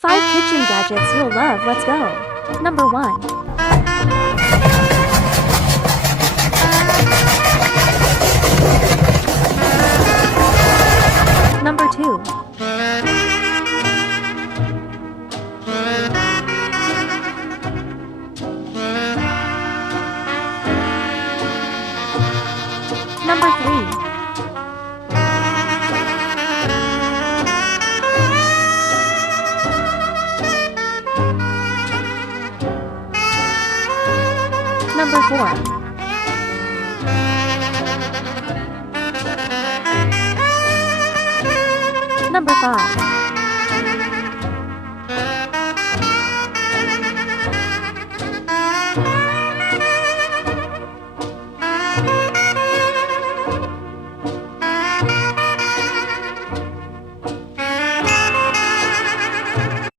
5 kitchen gadgets you'll love. Let's go. Number 1. Number 2. Number 3. Number 4. Number 5.